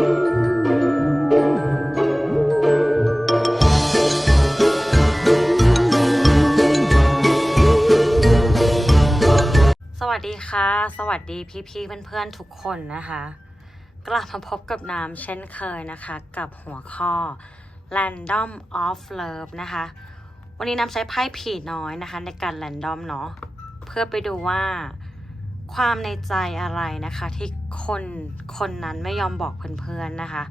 สวัสดีค่ะ สวัสดีพี่ๆเพื่อนๆทุกคนนะคะ กลับมาพบกับน้ำเช่นเคยนะคะ กับหัวข้อ Random of Love นะคะ วันนี้น้ำใช้ไพ่ผีน้อยนะคะ ในการ Random เนาะเพื่อไปดูว่า ความในใจอะไรนะคะ ที่คนคนนั้นไม่ยอมบอกเพื่อนๆนะคะ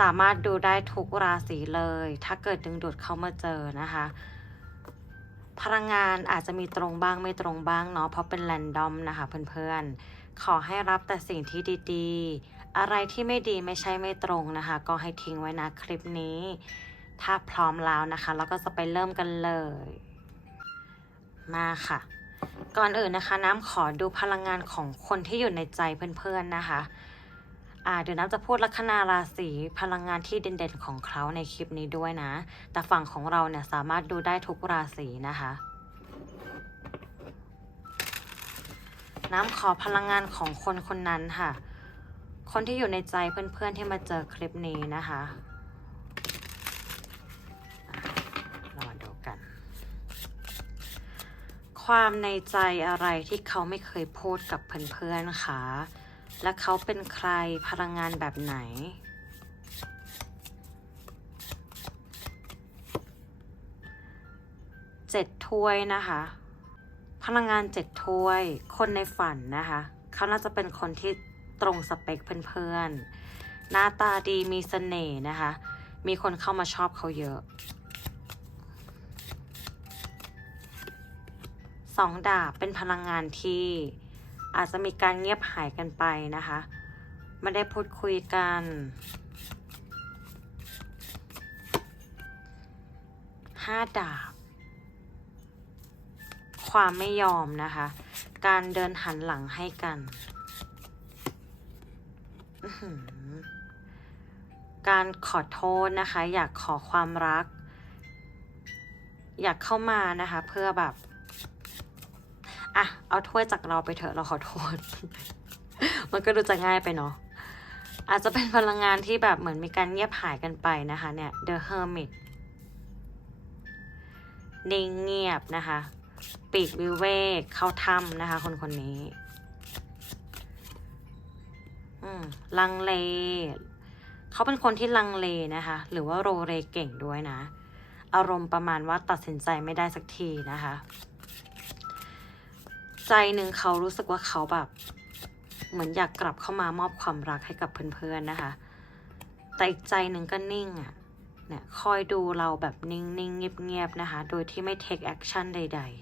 สามารถดูได้ทุกราศีเลย ถ้าเกิดดึงดูดเข้ามาเจอนะคะ พลังงานอาจจะมีตรงบ้างไม่ตรงบ้างเนาะเพราะเป็นแรนดอมนะคะเพื่อนๆ ขอให้รับแต่สิ่งที่ดีๆ อะไรที่ไม่ดีไม่ใช่ไม่ตรงนะคะ ก็ให้ทิ้งไว้นะคลิปนี้ ถ้าพร้อมแล้วนะคะ เราก็จะไปเริ่มกันเลย มาค่ะ ก่อนอื่นนะคะน้ำขอดูพลังงานของคนที่อยู่ในใจเพื่อนๆนะคะอ่าเดี๋ยวน้ำจะพูดลัคนาราศีพลังงานที่เด่นๆของเขาในคลิปนี้ด้วยนะ แต่ฝั่งของเราเนี่ยสามารถดูได้ทุกราศีนะคะ น้ำขอพลังงานของคนคนนั้นค่ะ คนที่อยู่ในใจเพื่อนๆที่มาเจอคลิปนี้นะคะ ความในใจอะไรที่เขาไม่เคยพูดกับเพื่อนๆคะและเขาเป็นใครพลังงานแบบไหน เจ็ดถ้วยนะคะ พลังงานเจ็ดถ้วย คนในฝันนะคะ เขาน่าจะเป็นคนที่ตรงสเปคเพื่อนๆ หน้าตาดีมีเสน่ห์นะคะ มีคนเข้ามาชอบเขาเยอะ สองดาบเป็นพลังงานที่อาจจะมีการเงียบหายกันไปนะคะไม่ได้พูดคุยกัน ห้าดาบ ความไม่ยอมนะคะ การเดินหันหลังให้กัน การขอโทษนะคะ อยากขอความรัก อยากเข้ามานะคะ เพื่อแบบ อะ เอาถ้วยจากเราไปเถอะเราขอโทษ มันก็ดูจะง่ายไปเนาะอาจจะเป็นพลังงานที่แบบเหมือนมีการเงียบหายกันไปนะคะ เนี่ย The Hermit นิ่งเงียบนะคะ ปีกวิเวกเข้าถ้ำนะคะ คนคนนี้อืมลังเล เขาเป็นคนที่ลังเลนะคะ หรือว่าโรเรเก่งด้วยนะ อารมณ์ประมาณว่าตัดสินใจไม่ได้สักทีนะคะ ใจหนึ่งเขารู้สึกว่าเขาแบบ เหมือนอยากกลับเข้ามามอบความรักให้กับเพื่อนๆนะคะ แต่อีกใจหนึ่งก็นิ่งอะ่ะเนี่ยคอยดูเราแบบนิ่งๆเงียบๆนะคะ โดยที่ไม่ take action ใด ๆ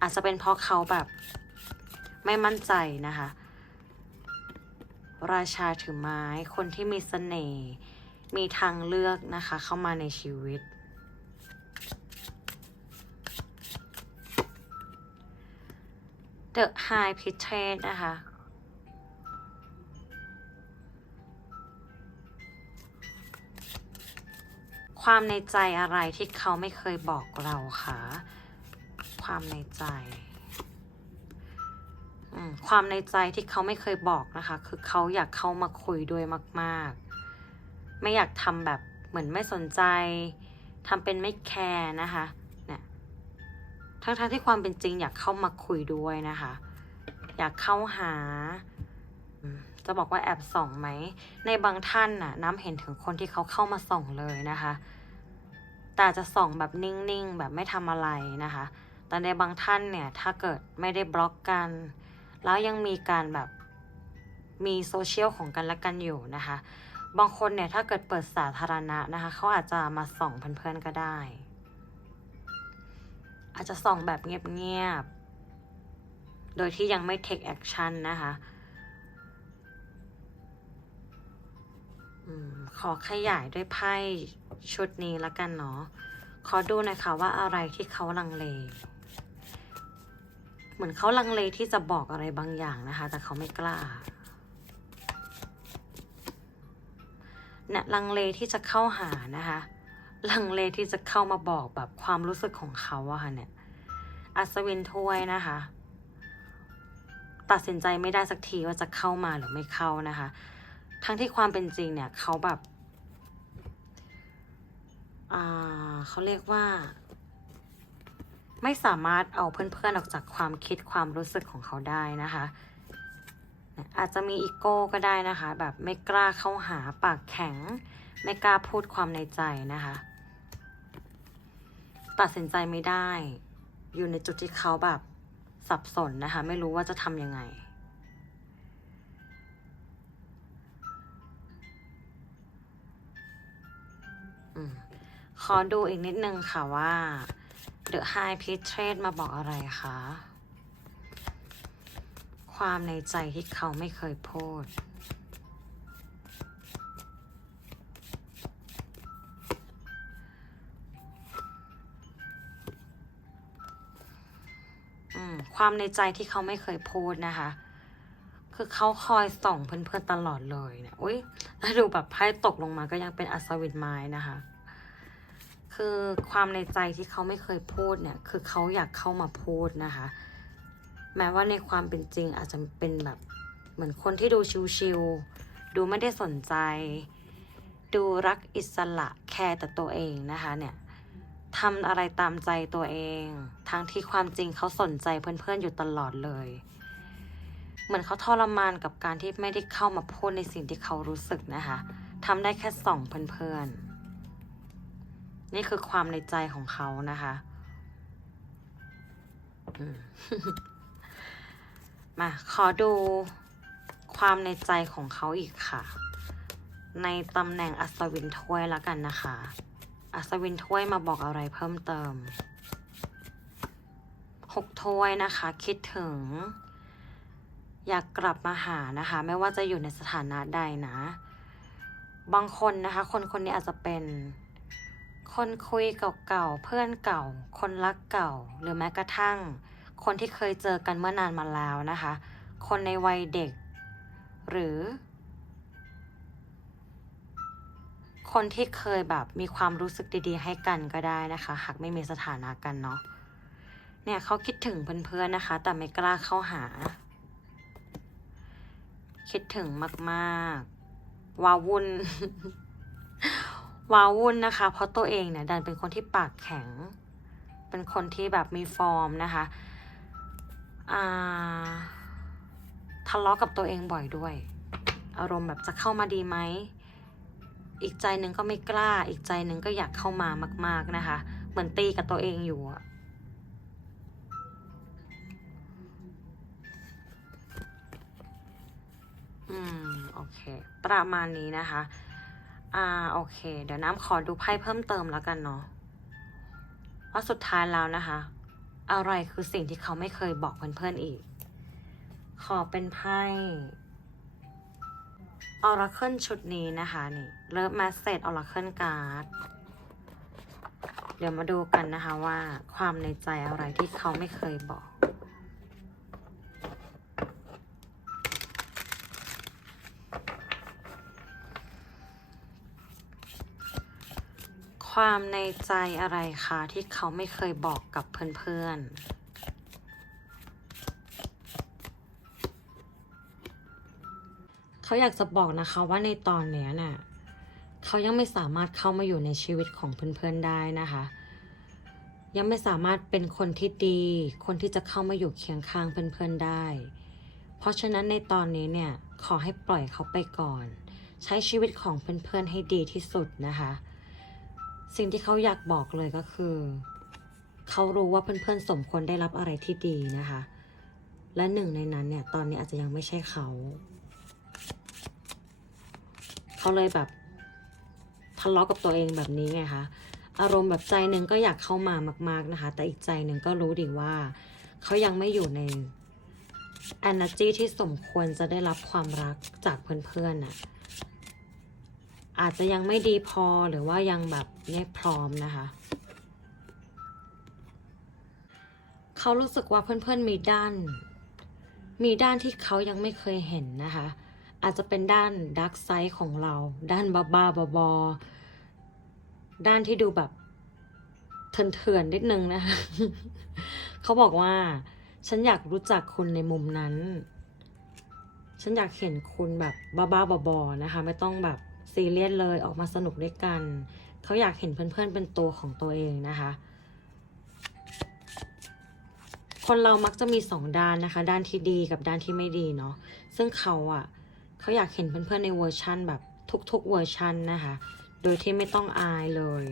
อาจจะเป็นเพราะเขาแบบไม่มั่นใจนะคะ ราชาถือไม้คนที่มีเสน่ห์มีทางเลือกนะคะเข้ามาในชีวิต The High p i t r a t นะคะ ความในใจอะไรที่เขาไม่เคยบอกเราคะความในใจความในใจที่เขาไม่เคยบอกนะคะ คือเขาอยากเข้ามาคุยด้วยมาก ๆ ไม่อยากทำแบบเหมือนไม่สนใจทำเป็นไม่แคร์นะคะ ทั้งๆที่ความเป็นจริงอยากเข้ามาคุยด้วยนะคะ อยากเข้าหา จะบอกว่าแอบส่องไหม ในบางท่านน่ะ น้ำเห็นถึงคนที่เขาเข้ามาส่องเลยนะคะ แต่จจะส่องแบบนิ่งๆ แบบไม่ทำอะไรนะคะ แต่ในบางท่านเนี่ย ถ้าเกิดไม่ได้บล็อกกัน แล้วยังมีการแบบมีโซเชียลของกันและกันอยู่นะคะ บางคนเนี่ยถ้าเกิดเปิดสาธารณะนะคะ เขาอาจจะมาส่องเพื่อนๆก็ได้ อาจจะส่องแบบเงียบๆ โดยที่ยังไม่ take action นะคะอขอขยายด้วยไพ่ชุดนี้ล้วกันเนาะ ขอดูหน่อยค่ะว่าอะไรที่เขาลังเล เหมือนเขาลังเลที่จะบอกอะไรบางอย่างนะคะ แต่เขาไม่กล้าเนี่ยลังเลที่จะเข้าหานะคะ ลังเลที่จะเข้ามาบอกแบบความรู้สึกของเขาอะค่ะเนี่ย อัศวินถ้วยนะคะ ตัดสินใจไม่ได้สักทีว่าจะเข้ามาหรือไม่เข้านะคะ ทั้งที่ความเป็นจริงเนี่ยเขาแบบเขาเรียกว่า ไม่สามารถเอาเพื่อนๆออกจากความคิดความรู้สึกของเขาได้นะคะอาจจะมีอีโก้ก็ได้นะคะ แบบไม่กล้าเข้าหาปากแข็ง ไม่กล้าพูดความในใจนะคะ ตัดสินใจไม่ได้ อยู่ในจุดที่เขาแบบสับสนนะคะ ไม่รู้ว่าจะทำยังไงอขอดูอีกนิดนึงค่ะว่า The High p i t r a d e มาบอกอะไรคะ ความในใจที่เขาไม่เคยพูด ความในใจที่เขาไม่เคยพูดนะคะ คือเขาคอยส่องเพื่อนๆตลอดเลยเนี่ยอุ้ยแล้วดูแบบไพ่ตกลงมาก็ยังเป็นอัศวินไม้นะคะ คือความในใจที่เขาไม่เคยพูดเนี่ย คือเขาอยากเข้ามาพูดนะคะ แม้ว่าในความเป็นจริงอาจจะเป็นแบบเหมือนคนที่ดูชิวๆดูไม่ได้สนใจ ดูรักอิสระแคร์แต่ตัวเองนะคะเนี่ย ทำอะไรตามใจตัวเอง ทั้งที่ความจริงเขาสนใจเพื่อนๆอยู่ตลอดเลย เหมือนเขาทรมานกับการที่ไม่ได้เข้ามาพูดในสิ่งที่เขารู้สึกนะคะทำได้แค่ส่องเพื่อนๆ นี่คือความในใจของเขานะคะมาขอดูความในใจของเขาอีกค่ะ ในตำแหน่งอัศวินถ้วยแล้วกันนะคะ อัศวินถ้วยมาบอกอะไรเพิ่มเติมหกถ้วยนะคะ คิดถึง อยากกลับมาหานะคะ ไม่ว่าจะอยู่ในสถานะใดนะ บางคนนะคะ คนคนนี้อาจจะเป็น คนคุยเก่าๆเพื่อนเก่า คนรักเก่า หรือแม้กระทั่ง คนที่เคยเจอกันเมื่อนานมาแล้วนะคะ คนในวัยเด็ก หรือ คนที่เคยแบบมีความรู้สึกดีๆ ให้กันก็ได้นะคะ หากไม่มีสถานะกันเนาะเนี่ยเขาคิดถึงเพื่อนๆนะคะ แต่ไม่กล้าเข้าหา คิดถึงมากๆวาวุ่นวาวุ่นนะคะ เพราะตัวเองเนี่ยดันเป็นคนที่ปากแข็ง เป็นคนที่แบบมีฟอร์มนะคะอ่าทะเลาะกับตัวเองบ่อยด้วย อารมณ์แบบจะเข้ามาดีไหม อีกใจหนึ่งก็ไม่กล้า อีกใจหนึ่งก็อยากเข้ามามาก ๆนะคะ เหมือนตีกับตัวเองอยู่อะอืม โอเค ประมาณนี้นะคะ อ่า โอเค เดี๋ยวน้ำขอดูไพ่เพิ่มเติมแล้วกันเนาะว่าสุดท้ายแล้วนะคะ อะไรคือสิ่งที่เขาไม่เคยบอกเพื่อนๆอีก ขอเป็นไพ่ ออราเคิลชุดนี้นะคะนี่เลิฟมาสเซตออราเคิลการ์ดเดี๋ยวมาดูกันนะคะว่าความในใจอะไรที่เขาไม่เคยบอก ความในใจอะไรคะที่เขาไม่เคยบอกกับเพื่อนๆ เขาอยากจะบอกนะคะว่าในตอนเนี้ยน่ะเขายังไม่สามารถเข้ามาอยู่ในชีวิตของเพื่อนๆได้นะคะ ยังไม่สามารถเป็นคนที่ดี คนที่จะเข้ามาอยู่เคียงข้างเพื่อนๆได้ เพราะฉะนั้นในตอนนี้เนี่ยขอให้ปล่อยเขาไปก่อน ใช้ชีวิตของเพื่อนๆให้ดีที่สุดนะคะ สิ่งที่เขาอยากบอกเลยก็คือเขารู้ว่าเพื่อนๆสมควรได้รับอะไรที่ดีนะคะ และหนึ่งในนั้นเนี่ยตอนนี้อาจจะยังไม่ใช่เขา เขาเลยแบบทะเลาะกับตัวเองแบบนี้ไงคะอารมณ์แบบใจหนึ่งก็อยากเข้ามามากๆนะคะ แต่อีกใจหนึ่งก็รู้ดีว่าเขายังไม่อยู่ใน energy ที่สมควรจะได้รับความรักจากเพื่อนๆน่ะอาจจะยังไม่ดีพอหรือว่ายังแบบไม่พร้อมนะคะ เขารู้สึกว่าเพื่อนๆมีด้าน มีด้านที่เขายังไม่เคยเห็นนะคะ อาจจะเป็นด้านดักไซด์ของเรา ด้านบ้าบ้าๆบอด้านที่ดูแบบเถื่อนๆนิดนึงนะคะเขาบอกว่า ฉันอยากรู้จักคุณในมุมนั้น ฉันอยากเห็นคุณแบบบ้าๆบอๆนะคะ ไม่ต้องแบบซีเรียสเลยออกมาสนุกด้วยกัน เขาอยากเห็นเพื่อนๆเป็นตัวของตัวเองนะคะ คนเรามักจะมีสองด้านนะคะ ด้านที่ดีกับด้านที่ไม่ดีเนาะซึ่งเขาอะ เขาอยากเห็นเพื่อนๆในเวอร์ชั่นแบบทุกๆเวอร์ชันนะคะ โดยที่ไม่ต้องอายเลย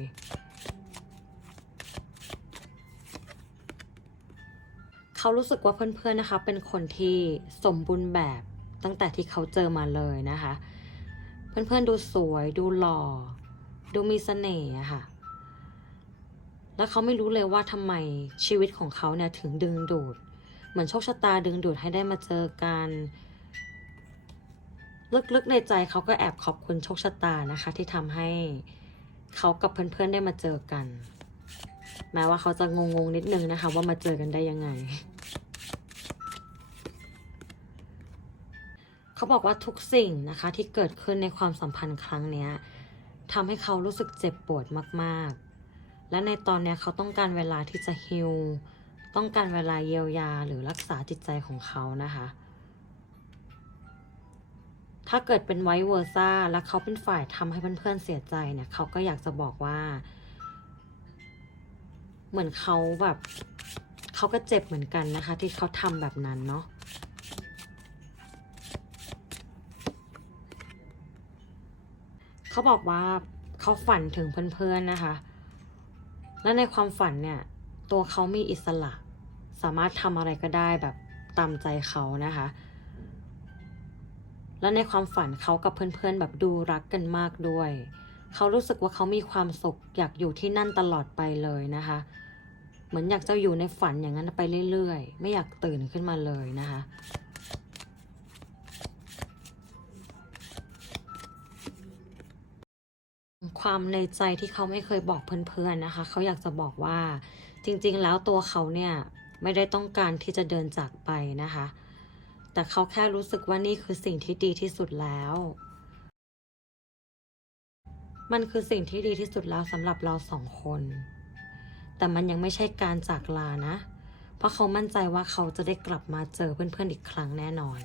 เขารู้สึกว่าเพื่อนๆนะคะ เป็นคนที่สมบูรณ์แบบตั้งแต่ที่เขาเจอมาเลยนะคะ เพื่อนๆดูสวยดูหล่อ ดูมีเสน่ห์ค่ะ แล้วเขาไม่รู้เลยว่าทำไมชีวิตของเขาเนี่ยถึงดึงดูด เหมือนโชคชะตาดึงดูดให้ได้มาเจอกัน ลึกๆในใจเขาก็แอบขอบคุณโชคชะตานะคะ ที่ทำให้เขากับเพื่อนๆได้มาเจอกัน แม้ว่าเขาจะงงๆนิดนึงนะคะ ว่ามาเจอกันได้ยังไง เขาบอกว่าทุกสิ่งนะคะที่เกิดขึ้นในความสัมพันธ์ครั้งนี้ทำให้เขารู้สึกเจ็บปวดมากๆ และในตอนนี้เขาต้องการเวลาที่จะฮิลต้องการเวลาเยียวยาหรือรักษาจิตใจของเขานะคะ ถ้าเกิดเป็นไวเวอร์ซ่าแล้วเขาเป็นฝ่ายทำให้เพื่อนๆเสียใจเนี่ยเขาก็อยากจะบอกว่า เหมือนเขาแบบเขาก็เจ็บเหมือนกันนะคะ ที่เขาทำแบบนั้นเนาะเขาบอกว่าเขาฝันถึงเพื่อนๆนะคะ และในความฝันเนี่ย ตัวเขามีอิสระ สามารถทำอะไรก็ได้แบบตามใจเขานะคะ และในความฝันเขากับเพื่อนๆแบบดูรักกันมากด้วย เขารู้สึกว่าเขามีความสุขอยากอยู่ที่นั่นตลอดไปเลยนะคะ เหมือนอยากจะอยู่ในฝันอย่างนั้นไปเรื่อยๆ ไม่อยากตื่นขึ้นมาเลยนะคะความในใจที่เขาไม่เคยบอกเพื่อนๆนะคะ เขาอยากจะบอกว่าจริงๆ แล้วตัวเขาเนี่ย ไม่ได้ต้องการที่จะเดินจากไปนะคะ แต่เขาแค่รู้สึกว่านี่คือสิ่งที่ดีที่สุดแล้ว มันคือสิ่งที่ดีที่สุดแล้วสำหรับเราสองคน แต่มันยังไม่ใช่การจากลานะ เพราะเขามั่นใจว่าเขาจะได้กลับมาเจอเพื่อนๆอีกครั้งแน่นอน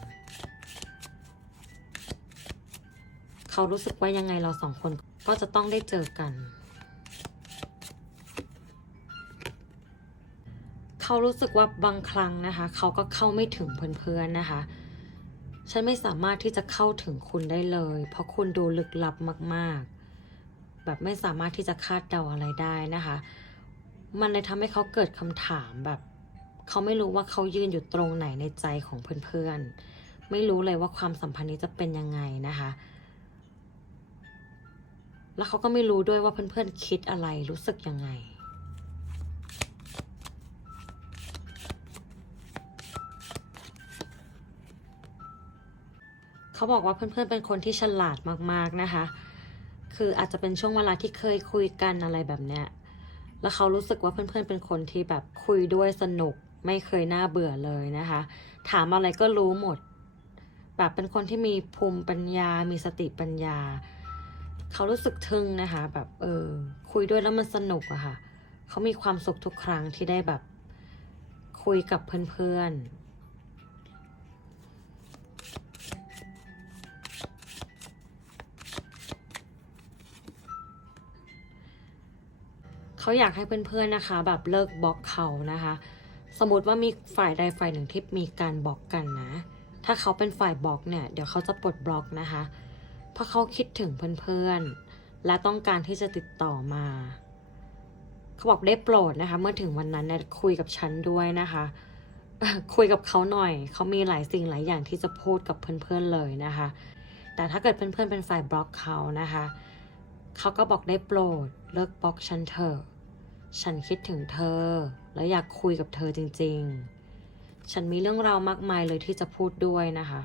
เขารู้สึกว่ายังไงเราสองคนก็จะต้องได้เจอกัน เขารู้สึกว่าบางครั้งนะคะเขาก็เข้าไม่ถึงเพื่อนๆนะคะ ฉันไม่สามารถที่จะเข้าถึงคุณได้เลย เพราะคุณดูลึกลับมาก ๆ แบบไม่สามารถที่จะคาดเดาอะไรได้นะคะ มันเลยทำให้เขาเกิดคำถามแบบเขาไม่รู้ว่าเขายืนอยู่ตรงไหนในใจของเพื่อนๆ ไม่รู้เลยว่าความสัมพันธ์นี้จะเป็นยังไงนะคะ แล้วเขาก็ไม่รู้ด้วยว่าเพื่อนๆคิดอะไรรู้สึกยังไง เขาบอกว่าเพื่อนๆเป็นคนที่ฉลาดมากๆนะคะ คืออาจจะเป็นช่วงเวลาที่เคยคุยกันอะไรแบบเนี้ย แล้วเขารู้สึกว่าเพื่อนๆเป็นคนที่แบบคุยด้วยสนุกไม่เคยน่าเบื่อเลยนะคะ ถามอะไรก็รู้หมด แบบเป็นคนที่มีภูมิปัญญา มีสติปัญญา เขารู้สึกทึ่งนะคะ แบบเออคุยด้วยแล้วมันสนุกอะค่ะ เขามีความสุขทุกครั้งที่ได้แบบคุยกับเพื่อนๆ เขาอยากให้เพื่อนๆนะคะ แบบเลิกบล็อกเขานะคะ สมมติว่ามีฝ่ายใดฝ่ายหนึ่งที่มีการบล็อกกันนะ ถ้าเขาเป็นฝ่ายบล็อกเนี่ยเดี๋ยวเขาจะปลดบล็อกนะคะ เพราะเขาคิดถึงเพื่อนๆ และต้องการที่จะติดต่อมา เขาบอกได้โปรดนะคะ เมื่อถึงวันนั้นเนี่ยคุยกับฉันด้วยนะคะคุยกับเขาหน่อย เขามีหลายสิ่งหลายอย่างที่จะพูดกับเพื่อนๆเลยนะคะ แต่ถ้าเกิดเพื่อนๆเป็นฝ่ายบล็อกเขานะคะ เขาก็บอกได้โปรดเลิกบล็อกฉันเถอะ ฉันคิดถึงเธอ และอยากคุยกับเธอจริง ๆ ฉันมีเรื่องราวมากมายเลยที่จะพูดด้วยนะคะ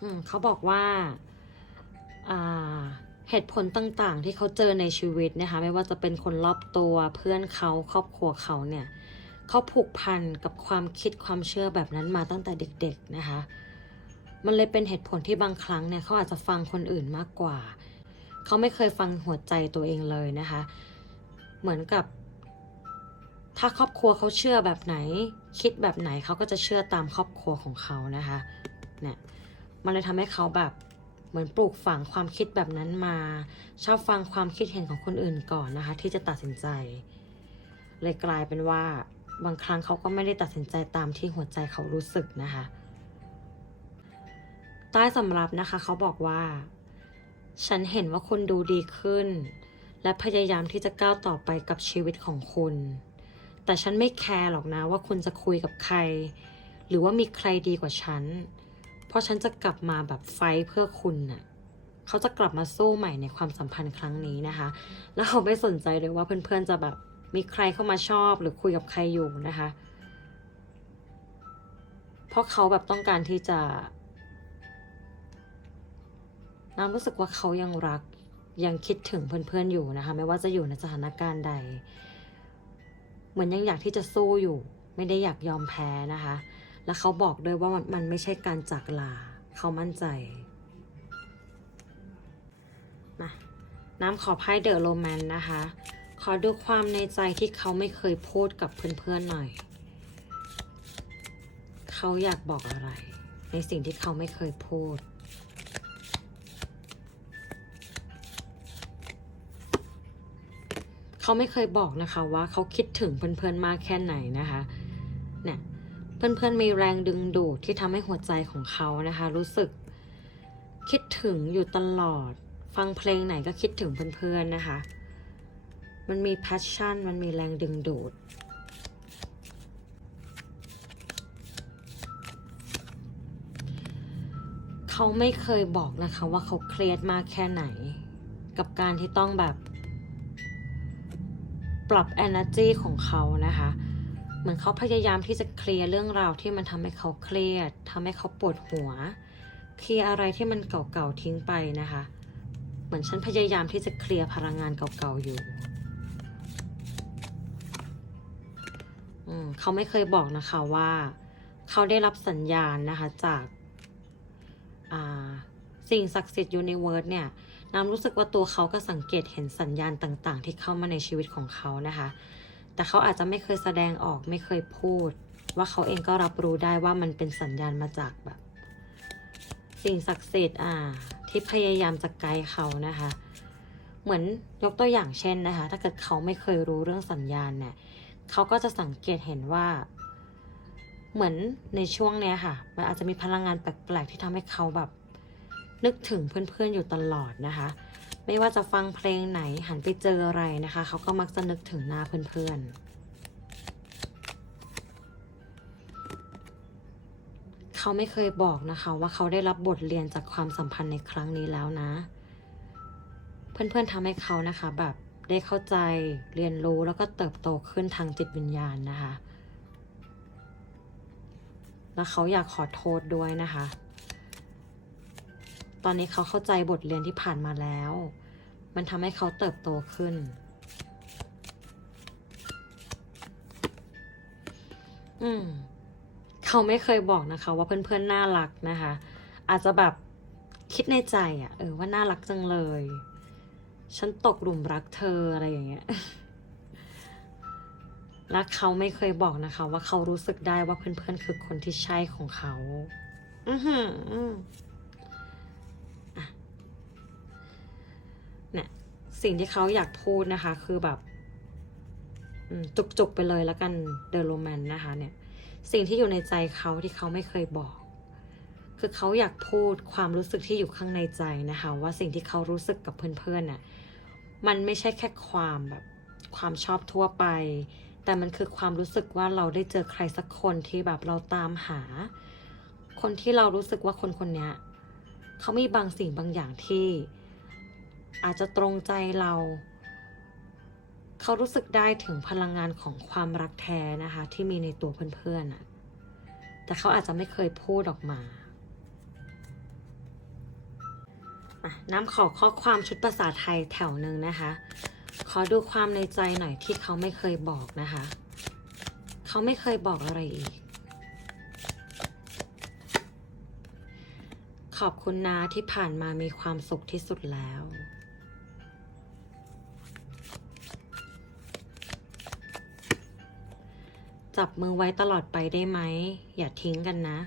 อืมเขาบอกว่า อ่าเหตุผลต่างๆ ที่เขาเจอในชีวิตนะคะ ไม่ว่าจะเป็นคนรอบตัวเพื่อนเขาครอบครัวเขาเนี่ย เขาผูกพันกับความคิดความเชื่อแบบนั้นมาตั้งแต่เด็กๆนะคะ มันเลยเป็นเหตุผลที่บางครั้งเนี่ยเขาอาจจะฟังคนอื่นมากกว่า เขาไม่เคยฟังหัวใจตัวเองเลยนะคะ เหมือนกับ ถ้าครอบครัวเขาเชื่อแบบไหน คิดแบบไหนเขาก็จะเชื่อตามครอบครัวของเขานะคะเนี่ยมันเลยทำให้เขาแบบเหมือนปลูกฝังความคิดแบบนั้นมา ชอบฟังความคิดเห็นของคนอื่นก่อนนะคะ ที่จะตัดสินใจ เลยกลายเป็นว่า บางครั้งเขาก็ไม่ได้ตัดสินใจตามที่หัวใจเขารู้สึกนะคะ ใต้สำรับนะคะเขาบอกว่า ฉันเห็นว่าคุณดูดีขึ้น และพยายามที่จะก้าวต่อไปกับชีวิตของคุณ แต่ฉันไม่แคร์หรอกนะว่าคุณจะคุยกับใคร หรือว่ามีใครดีกว่าฉัน เพราะฉันจะกลับมาแบบไฟเพื่อคุณน่ะเขาจะกลับมาสู้ใหม่ในความสัมพันธ์ครั้งนี้นะคะ แล้วเขาไม่สนใจเลยว่าเพื่อนๆจะแบบ มีใครเข้ามาชอบหรือคุยกับใครอยู่นะคะ เพราะเขาแบบต้องการที่จะน้ำรู้สึกว่าเขายังรักยังคิดถึงเพื่อนๆอยู่นะคะ ไม่ว่าจะอยู่ในสถานการณ์ใด เหมือนยังอยากที่จะสู้อยู่ ไม่ได้อยากยอมแพ้นะคะ และเขาบอกด้วยว่ามันมันไม่ใช่การจากลา เขามั่นใจมาน้ำขอไพ่เดอะโรแมนนะคะ ขอดูความในใจที่เขาไม่เคยพูดกับเพื่อนๆหน่อย เขาอยากบอกอะไร ในสิ่งที่เขาไม่เคยพูด เขาไม่เคยบอกนะคะว่าเขาคิดถึงเพื่อนๆมากแค่ไหนนะคะเนี่ยเพื่อนๆมีแรงดึงดูดที่ทำให้หัวใจของเขานะคะ รู้สึกคิดถึงอยู่ตลอด ฟังเพลงไหนก็คิดถึงเพื่อนๆนะคะ มันมี passion มันมีแรงดึงดูด เขาไม่เคยบอกนะคะว่าเขาเครียดมากแค่ไหน กับการที่ต้องแบบ ปรับ energy ของเขานะคะ เหมือนเขาพยายามที่จะเคลียร์เรื่องราวที่มันทำให้เขาเครียดทำให้เขาปวดหัว เคลียร์อะไรที่มันเก่าๆทิ้งไปนะคะ เหมือนฉันพยายามที่จะเคลียร์พลังงานเก่าๆอยู่ เขาไม่เคยบอกนะคะว่า เขาได้รับสัญญาณนะคะจากาสิ่งศักดิ์สิทธิ์ยูนิเวิร์สเนี่ยน้ำรู้สึกว่าตัวเขาก็สังเกตเห็นสัญญาณต่างๆ ที่เข้ามาในชีวิตของเขานะคะ แต่เขาอาจจะไม่เคยแสดงออกไม่เคยพูด ว่าเขาเองก็รับรู้ได้ว่ามันเป็นสัญญาณมาจากแบบ สิ่งศักดิ์สิทธิ์อ่า ที่พยายามจะไกด์เขานะคะ เหมือนยกตัวอย่างเช่นนะคะ ถ้าเกิดเขาไม่เคยรู้เรื่องสัญญาณเนี่ย เขาก็จะสังเกตเห็นว่า เหมือนในช่วงเนี้ยค่ะ มันอาจจะมีพลังงานแปลกๆที่ทำให้เขาแบบ นึกถึงเพื่อนๆอยู่ตลอดนะคะ ไม่ว่าจะฟังเพลงไหนหันไปเจออะไรนะคะ เขาก็มักจะนึกถึงหน้าเพื่อนๆ เขาไม่เคยบอกนะคะว่าเขาได้รับบทเรียนจากความสัมพันธ์ในครั้งนี้แล้วนะ เพื่อนๆทำให้เขานะคะแบบ ได้เข้าใจเรียนรู้แล้วก็เติบโตขึ้นทางจิตวิญญาณนะคะ แล้วเขาอยากขอโทษด้วยนะคะ ตอนนี้เขาเข้าใจบทเรียนที่ผ่านมาแล้ว มันทำให้เขาเติบโตขึ้น อืมเขาไม่เคยบอกนะคะ ว่าเพื่อนๆน่ารักนะคะ อาจจะแบบคิดในใจอะ่ะเออว่าน่ารักจังเลย ฉันตกหลุมรักเธออะไรอย่างเงี้ย และเขาไม่เคยบอกนะคะ ว่าเขารู้สึกได้ว่าเพื่อนๆคือคนที่ใช่ของเขา อือหืออะเนี่ยสิ่งที่เขาอยากพูดนะคะ คือแบบจุกๆไปเลยแล้วกันเดอะโรแมนนะคะ เนี่ย สิ่งที่อยู่ในใจเขาที่เขาไม่เคยบอก คือเขาอยากพูดความรู้สึกที่อยู่ข้างในใจนะคะ ว่าสิ่งที่เขารู้สึกกับเพื่อนๆน่ะมันไม่ใช่แค่ความแบบความชอบทั่วไป แต่มันคือความรู้สึกว่าเราได้เจอใครสักคนที่แบบเราตามหา คนที่เรารู้สึกว่าคนคนนี้เขามีบางสิ่งบางอย่างที่ อาจจะตรงใจเรา เขารู้สึกได้ถึงพลังงานของความรักแท้นะคะ ที่มีในตัวเพื่อนๆน่ะแต่เขาอาจจะไม่เคยพูดออกมา น้ำขอข้อความชุดภาษาไทยแถวหนึ่งนะคะ ขอดูความในใจหน่อยที่เขาไม่เคยบอกนะคะ เขาไม่เคยบอกอะไรอีก ขอบคุณนะที่ผ่านมามีความสุขที่สุดแล้วจับมือไว้ตลอดไปได้ไหม อย่าทิ้งกันนะ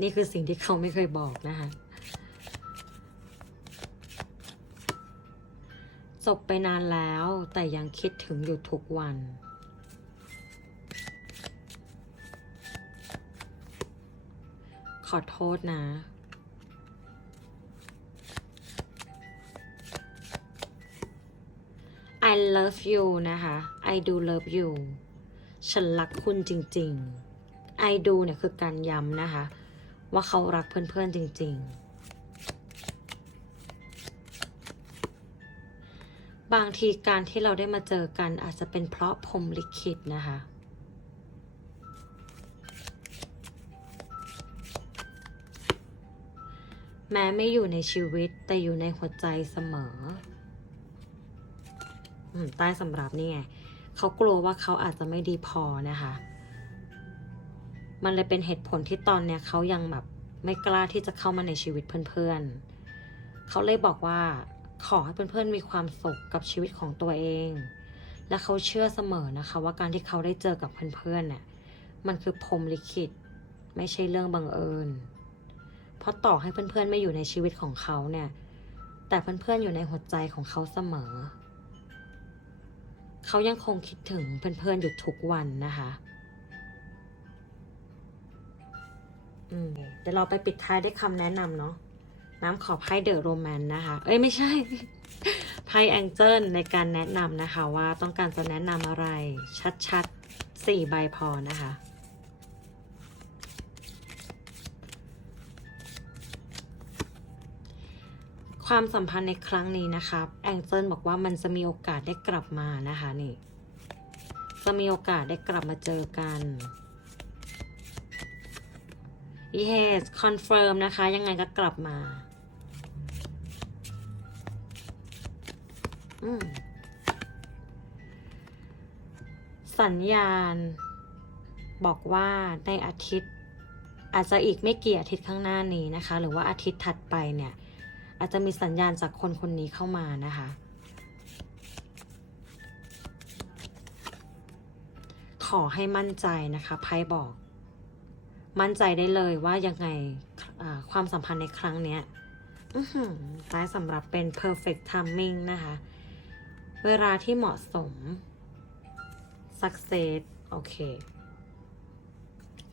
นี่คือสิ่งที่เขาไม่เคยบอกนะคะ จบไปนานแล้วแต่ยังคิดถึงอยู่ทุกวัน ขอโทษนะ I love you นะคะ I do love you ฉันรักคุณจริง ๆ I do เนี่ยคือการย้ำนะคะ ว่าเขารักเพื่อนๆจริง ๆ บางทีการที่เราได้มาเจอกันอาจจะเป็นเพราะพรมลิขิตนะคะแม้ไม่อยู่ในชีวิตแต่อยู่ในหัวใจเสมอใต้สำรับนี่ไงเขากลัวว่าเขาอาจจะไม่ดีพอนะคะ มันเลยเป็นเหตุผลที่ตอนเนี้ยเขายังแบบไม่กล้าที่จะเข้ามาในชีวิตเพื่อนๆ เขาเลยบอกว่า ขอให้เพื่อนๆมีความสุขกับชีวิตของตัวเอง และเขาเชื่อเสมอนะคะ ว่าการที่เขาได้เจอกับเพื่อนๆเนี่ยมันคือพรหมลิขิต ไม่ใช่เรื่องบังเอิญ เพราะต่อให้เพื่อนๆไม่อยู่ในชีวิตของเขาเนี่ย แต่เพื่อนๆอยู่ในหัวใจของเขาเสมอ เขายังคงคิดถึงเพื่อนๆอยู่ทุกวันนะคะอืมเดี๋ยวเราไปปิดท้ายด้วยคำแนะนำเนาะ น้ำขอไพ่เดอะโรแมนนะคะ เอ้ยไม่ใช่ ไพ่แองเจิลในการแนะนำนะคะว่าต้องการจะแนะนำอะไรชัดๆสี่ใบพอนะคะความสัมพันธ์ในครั้งนี้นะคะแองเจิลบอกว่ามันจะมีโอกาสได้กลับมานะคะนี่จะมีโอกาสได้กลับมาเจอกัน yes confirm นะคะ ยังไงก็กลับมา สัญญาณ บอกว่าในอาทิตย์ อาจจะอีกไม่กี่อาทิตย์ข้างหน้านี้นะคะ หรือว่าอาทิตย์ถัดไปเนี่ย อาจจะมีสัญญาณจากคนคนนี้เข้ามานะคะ ขอให้มั่นใจนะคะไพ่บอก มั่นใจได้เลยว่ายังไงความสัมพันธ์ในครั้งเนี้ยอื้อหือท้ายสำหรับเป็น perfect timing นะคะ เวลาที่เหมาะสม success โอเค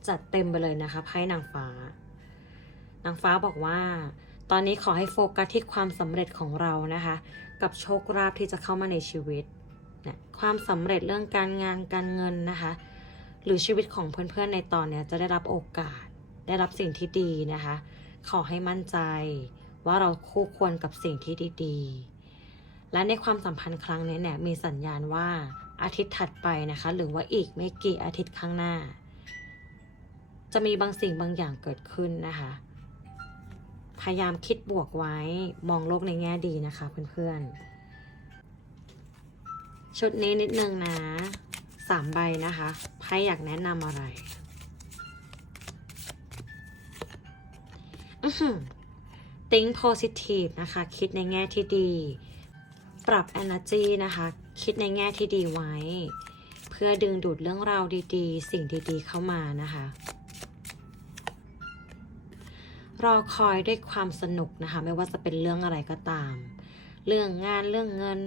จัดเต็มไปเลยนะคะไพ่นางฟ้า นางฟ้าบอกว่า ตอนนี้ขอให้โฟกัสที่ความสำเร็จของเรานะคะ กับโชคลาภที่จะเข้ามาในชีวิตนี่ยความสำเร็จเรื่องการงานการเงินนะคะ หรือชีวิตของเพื่อนๆในตอนนี้จะได้รับโอกาส ได้รับสิ่งที่ดีนะคะ ขอให้มั่นใจว่าเราคู่ควรกับสิ่งที่ดีๆ และในความสัมพันธ์ครั้งนี้เนี่ยมีสัญญาณว่าอาทิตย์ถัดไปนะคะ หรือว่าอีกไม่กี่อาทิตย์ข้างหน้า จะมีบางสิ่งบางอย่างเกิดขึ้นนะคะ พยายามคิดบวกไว้มองโลกในแง่ดีนะคะเพื่อนๆ ชุดนี้นิดนึงนะสามใบนะคะไพ่อยากแนะนำอะไรอื้อหือ think positive นะคะ คิดในแง่ที่ดี ปรับ energy นะคะ คิดในแง่ที่ดีไว้ เพื่อดึงดูดเรื่องราวดีๆ สิ่งดีๆเข้ามานะคะ รอคอยด้วยความสนุกนะคะ ไม่ว่าจะเป็นเรื่องอะไรก็ตาม เรื่องงานเรื่องเงิน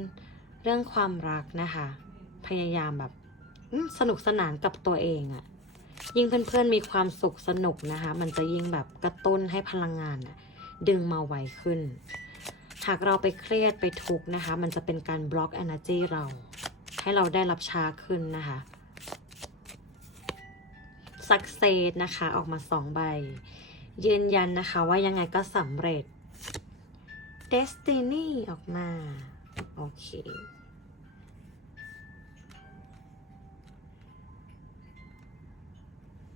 เรื่องความรักนะคะ พยายามแบบสนุกสนานกับตัวเองอะยิ่งเพื่อนๆมีความสุขสนุกนะคะ มันจะยิ่งแบบกระตุ้นให้พลังงานดึงมาไวขึ้น หากเราไปเครียดไปทุกข์นะคะ มันจะเป็นการบล็อก energy เรา ให้เราได้รับช้าขึ้นนะคะ success นะคะ ออกมาสองใบ ยืนยันนะคะว่ายังไงก็สำเร็จ destiny ออกมา โอเค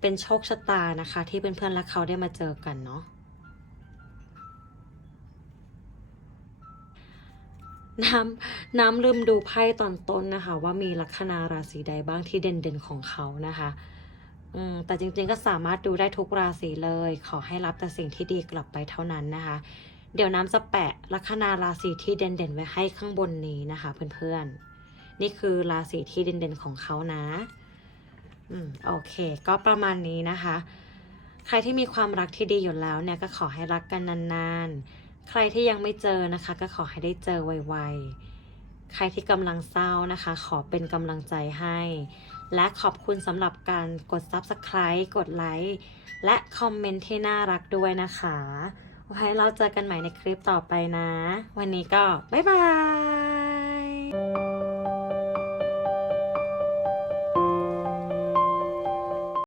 เป็นโชคชะตานะคะ ที่เพื่อนๆและเขาได้มาเจอกันเนาะ น้ำน้ำลืมดูไพ่ตอนต้นนะคะ ว่ามีลัคนาราศีใดบ้างที่เด่นๆของเขานะคะอืมแต่จริงๆก็สามารถดูได้ทุกราศีเลย ขอให้รับแต่สิ่งที่ดีกลับไปเท่านั้นนะคะ เดี๋ยวน้ำจะแปะลัคนาราศีที่เด่นๆไว้ให้ข้างบนนี้นะคะเพื่อนๆ นี่คือราศีที่เด่นๆของเขานะ อืมโอเค ก็ประมาณนี้นะคะ ใครที่มีความรักที่ดีอยู่แล้วเนี่ยก็ขอให้รักกันนานๆ ใครที่ยังไม่เจอนะคะ ก็ขอให้ได้เจอไวๆ ใครที่กำลังเศร้านะคะ ขอเป็นกำลังใจให้ และขอบคุณสำหรับการกด Subscribe กดไลค์และคอมเมนต์ที่น่ารักด้วยนะคะไว้เราเจอกันใหม่ในคลิปต่อไปนะ วันนี้ก็ บ๊ายบาย